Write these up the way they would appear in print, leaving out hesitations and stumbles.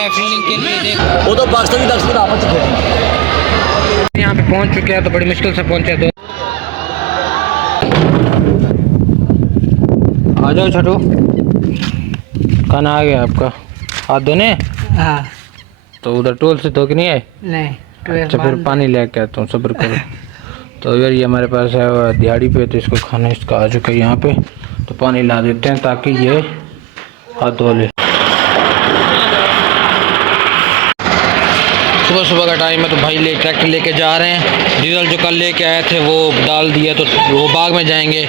है फील्डिंग के लिए। देख वो तो पाकिस्तानी दर्शक आपस में यहाँ पे पहुँच चुके हैं, तो बड़ी मुश्किल से पहुँचे। तो आ जाओ छोटू, खाना आ गया आपका। हाथ धोने? हाँ। तो उधर टोल से धो के नहीं आए? नहीं। अच्छा फिर पानी लेके आता हूँ, सब्र करो। तो यार ये हमारे पास है दिहाड़ी पे, तो इसको खाना इसका आ चुका है यहाँ पे, तो पानी ला देते हैं ताकि ये हाथ धो ले। सुबह सुबह का टाइम है, तो भाई ट्रैक्टर लेके जा रहे हैं। डीजल जो कल लेके आए थे वो डाल दिया, तो वो बाग में जाएंगे।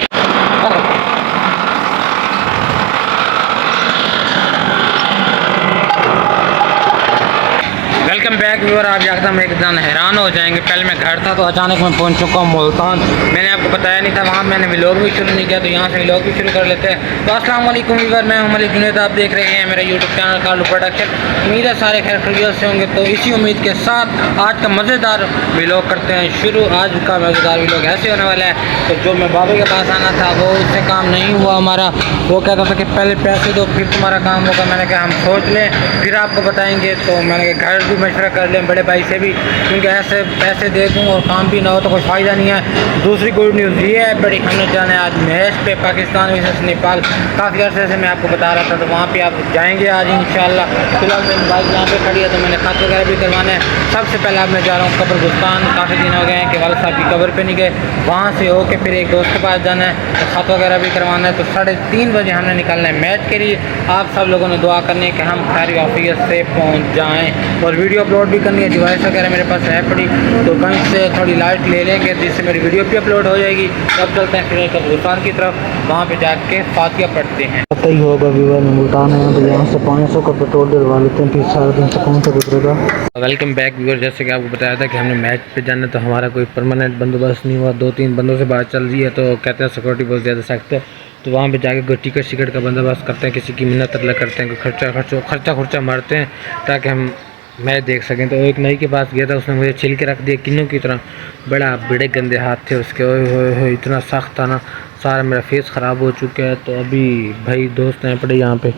Welcome back viewer. आप एकदम हैरान हो जाएंगे। पहले मैं घर था, तो अचानक मैं पहुंच चुका हूँ मुल्तान। मैंने आपको बताया नहीं था, वहाँ मैंने व्लॉग भी शुरू नहीं किया, तो यहाँ से व्लॉग भी शुरू कर लेते हैं। तो अस्सलाम वालेकुम व्यूअर, मैं हूं मलिक जुनैद, आप देख रहे हैं मेरा यूट्यूब चैनल कालू प्रोडक्शन। उम्मीद है सारे खैर खैरियत से होंगे। तो इसी उम्मीद के साथ आज का मज़ेदार व्लॉग करते हैं शुरू। आज का मज़ेदार व्लॉग ऐसे होने वाला है, तो जो मैं बाबे के पास आना था वो उससे काम नहीं हुआ हमारा। वो कहता था कि पहले पैसे दो फिर तुम्हारा काम होगा। मैंने कहा हम सोच लें फिर आपको बताएंगे। तो मैंने कहा घर भी मशवरा कर लें बड़े भाई से भी, क्योंकि ऐसे पैसे दे दूँ और काम भी ना हो तो कोई फ़ायदा नहीं है। दूसरी गुड न्यूज़ ये है बड़ी, हमने जाना है आज मैच पे, पाकिस्तान वर्सेस नेपाल। काफ़ी अर्से से मैं आपको बता रहा था, तो वहाँ पे आप जाएंगे आज इंशाल्लाह। फिलहाल मेरी बाइक यहाँ पे खड़ी है, तो मैंने खत वगैरह भी करवाना है। सबसे पहले अब मैं जा रहा हूँ कब्रिस्तान। काफ़ी दिन हो गए हैं कि वाले साहब की कब्र पे नहीं गए। वहाँ से होके फिर एक दोस्त के पास जाना है, तो खत वगैरह भी करवाना है। तो 3:30 बजे हमने निकलना है मैच के लिए। आप सब लोगों ने दुआ करनी है कि हम खैर ऑफिस से पहुँच जाएँ, और वीडियो अपलोड भी करनी है। डिवाइस वगैरह मेरे पास है पड़ी, तो कहीं से थोड़ी लाइट ले लेंगे जिससे मेरी वीडियो भी अपलोड हो जाएगी। तब चलते हैं फिर कब्रिस्तान की तरफ, वहाँ पे जाके फातिहा पढ़ते हैं। पता ही होगा व्यूअर, में मुल्तान है, तो यहाँ से 500 का पेट्रोल डलवा लेते हैं, फिर सारा दिन सुकून से गुजरेगा। Welcome back viewer. जैसे कि आपको बताया था कि हमने मैच पे जाना, तो हमारा कोई परमानेंट बंदोबस्त नहीं हुआ। 2-3 बंदों से बात चल रही है, तो कहते हैं सिक्योरिटी बहुत ज़्यादा सख्त है। तो वहाँ पे जाके कोई टिकट का बंदोबस्त करते हैं, किसी की मिन्नत अल्लाह करते हैं, कोई खर्चा मारते हैं ताकि हम मैच देख सकें। तो एक नई के पास गया था, उसने मुझे छिल के रख दिया किन्नों की तरह। बड़े गंदे हाथ थे उसके, ओए इतना सख्त था ना, सारा मेरा फेस ख़राब हो चुका है। तो अभी भाई दोस्त हैं पड़े यहाँ पे,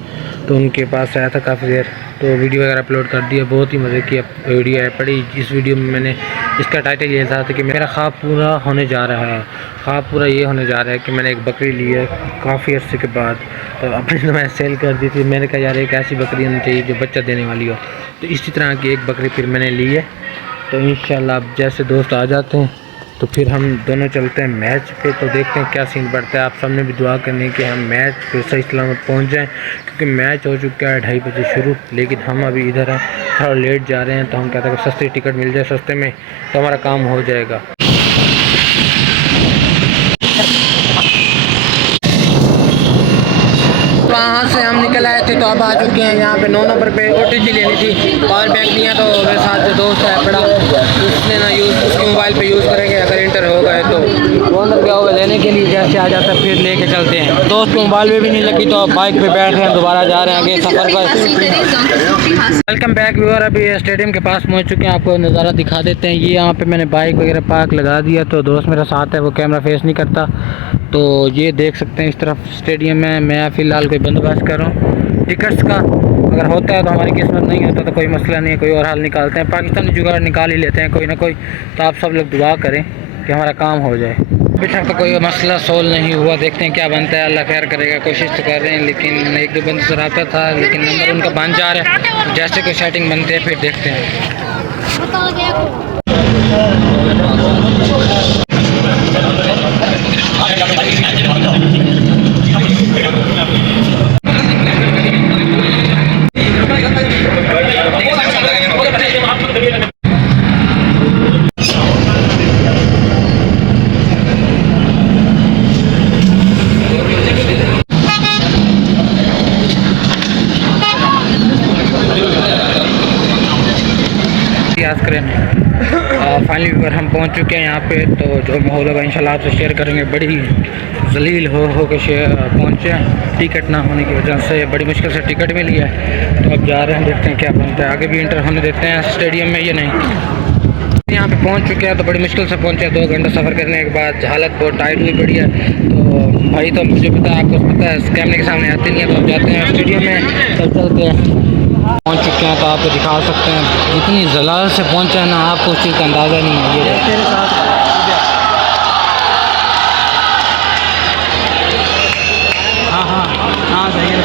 तो उनके पास आया था काफ़ी देर, तो वीडियो वगैरह अपलोड कर दिया। बहुत ही मज़े की वीडियो है पड़ी। इस वीडियो में मैंने इसका टाइटल ये था कि मेरा ख्वाब पूरा होने जा रहा है। ख्वाब पूरा ये होने जा रहा है कि मैंने एक बकरी ली है काफ़ी अर्से के बाद। तो अपनी तो मैं सेल कर दी थी। मैंने कहा यार एक ऐसी बकरी होनी चाहिए जो बच्चा देने वाली हो, तो इसी तरह की एक बकरी फिर मैंने ली है। तो इंशाल्लाह अब जैसे दोस्त आ जाते हैं तो फिर हम दोनों चलते हैं मैच पे, तो देखते हैं क्या सीन बढ़ता है। आप सबने भी दुआ करनी है कि हम मैच पे सही सलामत पहुंच जाएं, क्योंकि मैच हो चुका है 2:30 बजे शुरू, लेकिन हम अभी इधर हैं, थोड़ा लेट जा रहे हैं। तो हम कहते हैं कि सस्ती टिकट मिल जाए सस्ते में, तो हमारा काम हो जाएगा। वहाँ से हम निकल आए थे, तो अब आ चुके हैं यहाँ पे 9 नंबर पे। OTG लेनी थी, पावर बैंक लिया, तो मेरे साथ जो दोस्त है बड़ा, उसने ना उसके मोबाइल पे यूज़ करेंगे। अगर इंटर हो गए तो वो अंदर क्या होगा लेने के लिए, जैसे आ जाता है फिर लेके चलते हैं। दोस्त के मोबाइल पे भी नहीं लगी, तो बाइक पे बैठ रहे हैं, दोबारा जा रहे हैं आगे सफ़र पर। Welcome back viewer. अभी स्टेडियम के पास पहुँच चुके हैं, आपको नज़ारा दिखा देते हैं। ये यहाँ पर मैंने बाइक वगैरह पार्क लगा दिया, तो दोस्त मेरा साथ है, वो कैमरा फेस नहीं करता। तो ये देख सकते हैं इस तरफ स्टेडियम है। मैं फ़िलहाल कोई बंदोबस्त कर रहा हूँ टिकट्स का, अगर होता है तो हमारी किस्मत, नहीं होता तो कोई मसला नहीं है, कोई और हाल निकालते हैं। पाकिस्तानी जुगाड़ निकाल ही लेते हैं कोई ना कोई। तो आप सब लोग दुआ करें कि हमारा काम हो जाए। अभी तक तो कोई मसला सोल्व नहीं हुआ, देखते हैं क्या बनता है, अल्लाह खैर करेगा। कोशिश तो कर रहे हैं, लेकिन 1-2 बंदे से रहा था, लेकिन नंबर उनका बन जा रहा है। जैसे कोई सेटिंग बनती है फिर देखते हैं। फाइनली व्यूअर हम पहुंच चुके हैं यहाँ पे। तो जो माहौल होगा इंशाल्लाह आपसे शेयर करेंगे। बड़ी जलील हो के पहुँचे हैं, टिकट ना होने की वजह से बड़ी मुश्किल से टिकट मिली है। तो अब जा रहे हैं, देखते हैं क्या बनता है। आगे भी इंटर होने देते हैं स्टेडियम में, ये नहीं। यहाँ पे पहुँच चुके हैं, तो बड़ी मुश्किल से पहुँचे। 2 घंटा सफ़र करने के बाद हालत बहुत टाइट हुई पड़ी है। तो भाई तो मुझे पता है, आपको पता है कैमरे के सामने आते नहीं है, तो जाते हैं स्टेडियम में, तब चलते हैं। पहुंच चुके हैं, तो आपको दिखा सकते हैं जितनी जलाल से पहुंचे हैं ना, आपको उस चीज़ का अंदाज़ा नहीं है। ये तेरे साथ हाँ हाँ हाँ सही है।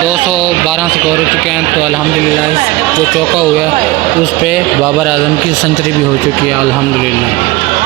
212 स्कोर हो चुके हैं, तो अल्हम्दुलिल्लाह जो चौका हुआ है उस पर बाबर आजम की सेंचुरी भी हो चुकी है अल्हम्दुलिल्लाह।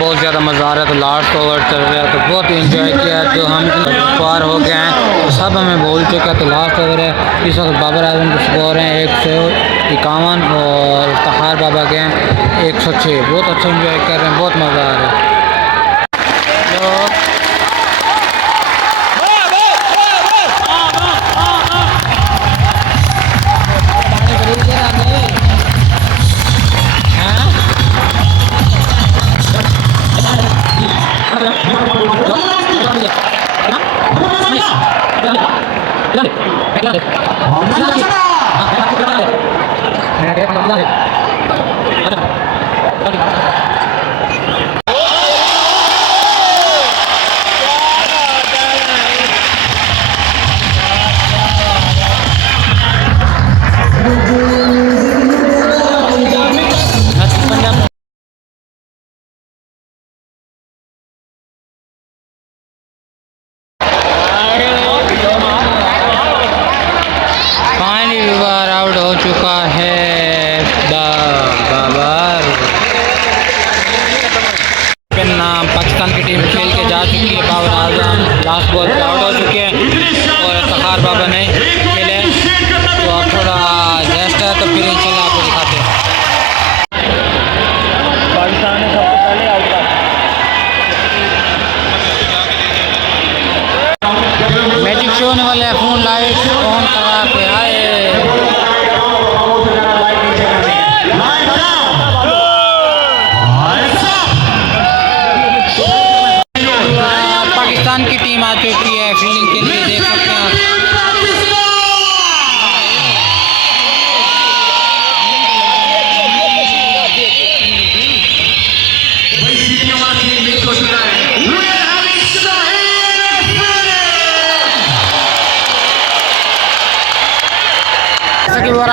बहुत ज़्यादा मज़ा आ रहा है, तो लास्ट ओवर चल रहा है, तो बहुत इंजॉय किया। जो हम पार हो गए हैं तो सब हमें बोल चुका है। तो लास्ट ओवर है, इस वक्त बाबर आजम के स्कोर हैं 151 और तहार बाबा के हैं 106। बहुत अच्छा इंजॉय कर रहे हैं, बहुत मज़ा आ रहा है।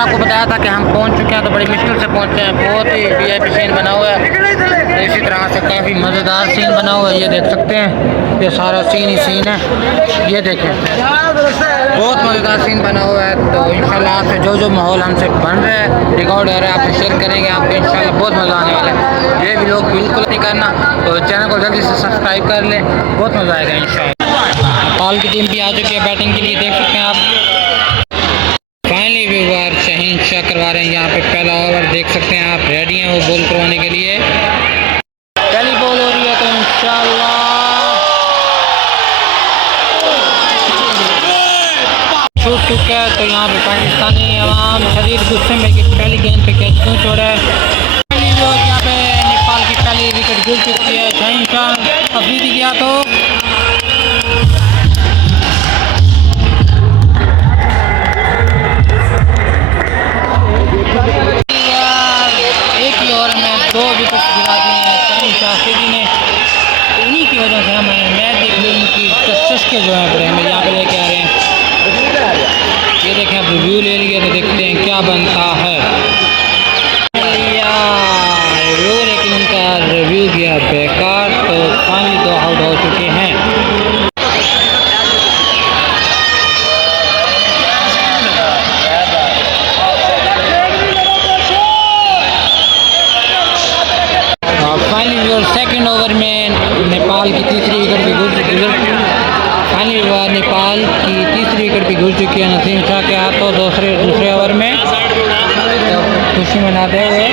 आपको बताया था कि हम पहुंच चुके हैं, तो बड़ी मुश्किल से पहुंचे हैं। बहुत ही VIP सीन बना हुआ है, तो इसी तरह से काफ़ी मज़ेदार सीन बना हुआ है। ये देख सकते हैं, ये सारा सीन ही सीन है। ये देखें, बहुत मज़ेदार सीन बना हुआ है। तो इंशाल्लाह आपसे जो जो माहौल हमसे बन रहा है, रिकॉर्ड हो रहा है, आपसे शेयर करेंगे। आपको इंशाल्लाह बहुत मज़ा आने वाला है। ये भी लोग बिल्कुल नहीं करना, तो चैनल को जल्दी से सब्सक्राइब कर लें, बहुत मज़ा आएगा इंशाल्लाह। नेपाल की टीम भी आ चुकी है बैटिंग के लिए, देख सकते हैं आप। फाइनली व्यूअर शहीन शाह करवा रहे हैं यहाँ पे पहला ओवर, देख सकते हैं आप। रेडी हैं वो बॉल करवाने के लिए। पहली बॉल हो रही है, तो इंशाल्लाह छूट चुका है। तो यहाँ पे पाकिस्तानी अवाम शदीद गुस्से में कि पहली गेंद पे कैच क्यों छोड़ा है। यहाँ पे नेपाल की पहली विकेट गिर चुकी है। शहीन शाह अफरीदी गया तो एक ही ओवर में 2 विकेट गिरा दिए हैं शहीन शाह अफरीदी ने। इन्हीं की वजह से हम मैच देख ली, इनकी चस्के जो है बड़े हमें यहाँ पे लेके आ रहे हैं। ये देखें, आप रिव्यू ले लिए तो देखते हैं क्या बनता है। रिव्यू, लेकिन उनका रिव्यू गया बेकार। तो फाइनली 2 आउट हो चुके हैं। फाइनली सेकंड ओवर में नेपाल की तीसरी विकेट भी नेपाल की तीसरी विकेट भी घुस चुकी है नसीम शाह के हाथों दूसरे ओवर में। तो खुशी मनाते हुए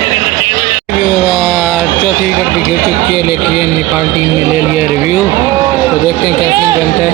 चौथी विकेट भी गिर चुकी है, लेकिन नेपाल टीम ने ले लिया रिव्यू। तो देखते हैं क्या सीन बनता है।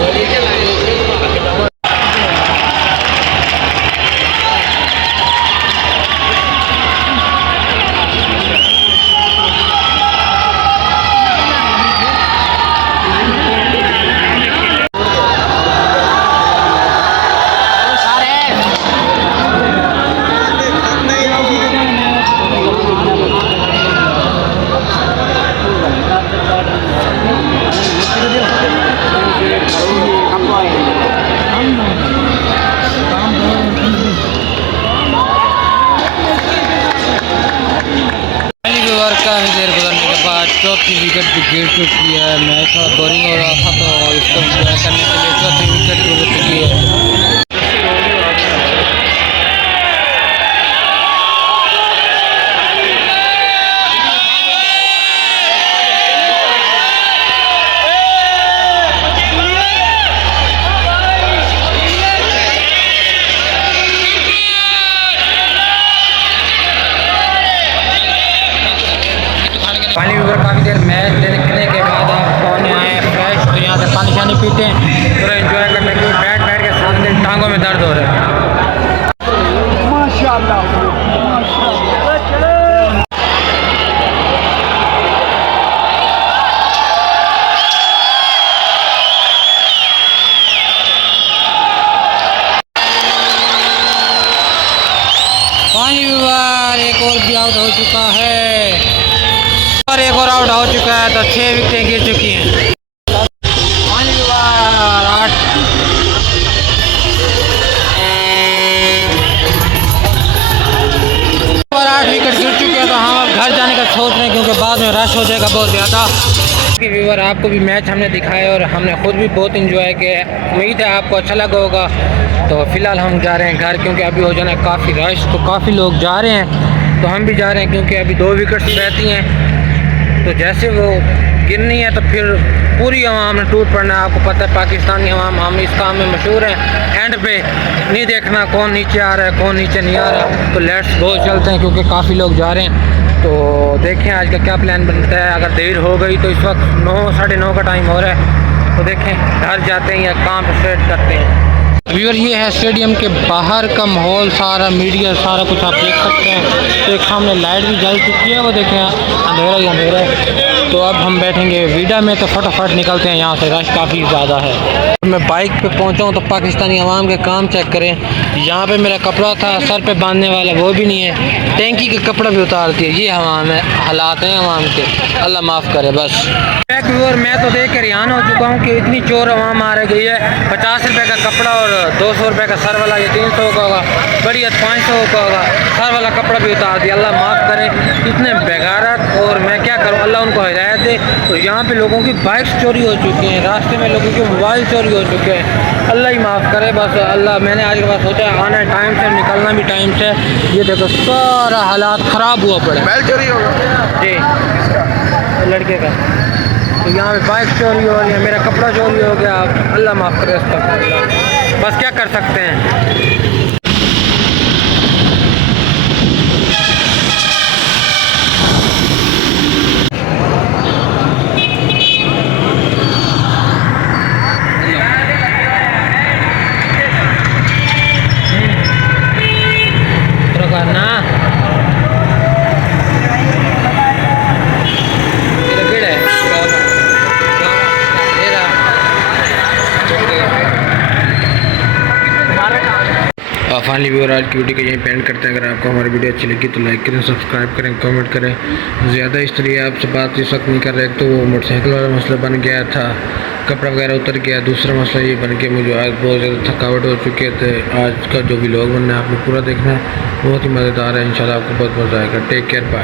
काफ़ी देर गुजरने के बाद चौथी विकेट भी गिर चुकी है। मैच थोड़ा बोरिंग हो रहा था, तो इसको एंजॉय करने के लिए चौथी विकेट भी गिर चुकी है। पानी वगैरह काफ़ी देर मैच देखने के बाद आप पहुँचे आए फ्रेश, तो यहाँ से पानी शानी पीते हैं, थोड़ा एंजॉय करने के लिए। बैठ के साथ दिन टांगों में दर्द हो रहा है। पानी विवार एक और भी आउट हो चुका है, और एक और आउट हो चुका है। तो 6 विकेटें गिर चुकी हैं। 8 विकेट गिर चुके हैं। तो हम अब घर जाने का सोच रहे हैं, क्योंकि बाद में रश हो जाएगा बहुत ज़्यादा। व्यूअर, आपको भी मैच हमने दिखाया और हमने खुद भी बहुत इंजॉय किया। उम्मीद है आपको अच्छा लगा होगा। तो फ़िलहाल हम जा रहे हैं घर, क्योंकि अभी हो जाना है काफ़ी रश, तो काफ़ी लोग जा रहे हैं, तो हम भी जा रहे हैं, क्योंकि अभी 2 विकेट्स रहती हैं। तो जैसे वो गिरनी है तो फिर पूरी आवाम ने टूट पड़ना है। आपको पता है पाकिस्तानी आवाम, हम इस काम में मशहूर हैं। एंड पे नहीं देखना कौन नीचे आ रहा है कौन नीचे नहीं आ रहा। तो लेट्स गो, चलते हैं, क्योंकि काफ़ी लोग जा रहे हैं। तो देखें आज का क्या प्लान बनता है। अगर देर हो गई तो इस वक्त 9 साढ़े 9 का टाइम हो रहा है, तो देखें घर जाते हैं या काम स्टार्ट करते हैं। व्यूअर, ये है स्टेडियम के बाहर का माहौल, सारा मीडिया सारा कुछ आप देख सकते हैं। तो एक सामने लाइट भी जल चुकी है, वो देखें अंधेरा ही अंधेरा है। तो अब हम बैठेंगे वीडा में, तो फटाफट निकलते हैं यहाँ से, रश काफ़ी ज़्यादा है। मैं बाइक पे पहुँचा हूँ तो पाकिस्तानी अवाम के काम चेक करें। यहाँ पे मेरा कपड़ा था सर पे बांधने वाला, वो भी नहीं है, टैंकी का कपड़ा भी उतार दिया। ये हवाम है, हालात हैं अवाम के, अल्लाह माफ़ करे बस। और मैं तो देख कर हैरान हो चुका हूँ कि इतनी चोर अवाम आ गई है। 50 रुपये का कपड़ा और 200 रुपये का सर वाला, ये 300 का होगा, बड़ी 500 का होगा, सर वाला कपड़ा भी उतार दिया। अल्लाह माफ़ करे, इतने बेगारत। और मैं क्या करूँ, अल्लाह उनको हिदायत दे। तो यहाँ पे लोगों की बाइक्स चोरी हो चुकी हैं, रास्ते में लोगों के मोबाइल चोरी हो चुके हैं। अल्लाह ही माफ़ करे बस। अल्लाह, मैंने आज के बाद सोचा आना टाइम से, निकलना भी टाइम से। ये देखो सारा हालात ख़राब हुआ पड़ा। मोबाइल चोरी होगा जी, लड़के का। तो यहाँ पे बाइक चोरी हो रही है, मेरा कपड़ा चोरी हो गया। अल्लाह माफ़ करे, अस्तगफिरुल्लाह। बस क्या कर सकते हैं। फाइनली व्यूअर, आज की वीडियो को यहीं पेंड करते हैं। अगर आपको हमारी वीडियो अच्छी लगी तो लाइक करें, सब्सक्राइब करें, कमेंट करें। ज़्यादा इस तरह आपसे बात इस वक्त नहीं कर रहे, तो वो मोटरसाइकिल वाला मसला बन गया था, कपड़ा वगैरह उतर गया। दूसरा मसला ये बन गया, मुझे आज बहुत ज़्यादा थकावट हो चुकी है। आज का जो व्लॉग बनना है आपने पूरा देखना है, बहुत ही मज़ेदार है। इंशाल्लाह आपको बहुत मज़ा आएगा। Take care, bye.